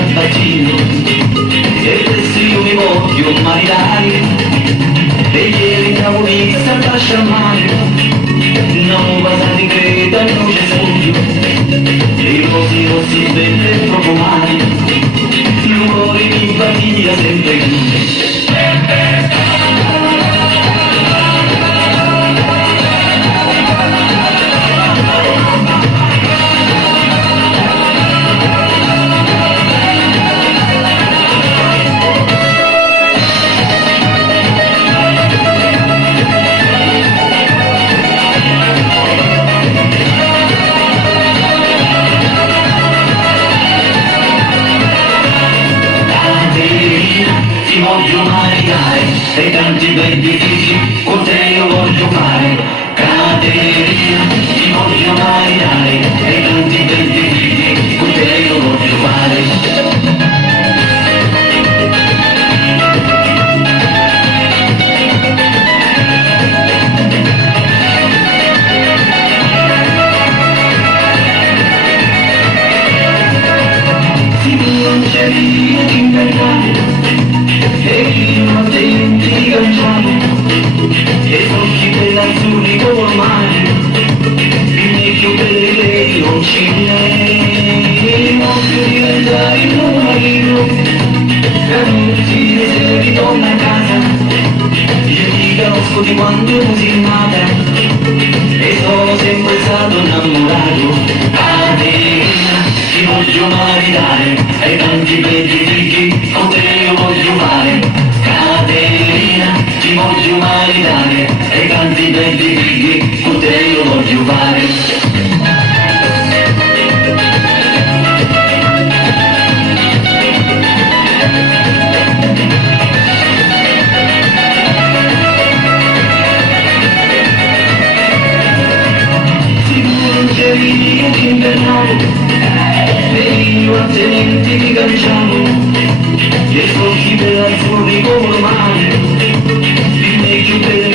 al bacino e questi io mi voglio maritare e ieri cavoli sta faccia a mano non basati creda non c'è studio i rossi belle e profumati l'umore mi balia sempre chiuso. Ti voglio maritare e tanti belli figli con te io voglio fare. Caterina, ti voglio maritare e tanti belli figli con te io voglio fare. Non c'è via di invernare e io a te ti cangiamo e occhi bell'azzurri come il mare i più belli lei non ci viene non più diventare il tuo marito per tutti le sere ritorna a casa io ti conosco di quando tu sei nata e sono sempre stato innamorato. Caterina, ti voglio maritare e tanti belli figli con te io voglio fare. Caterina, ti voglio maritare e tanti belli figli con te io voglio fare. Io ti invernavo e io a te ti cangiamo e occhi bell'azzurri come il mare il più bello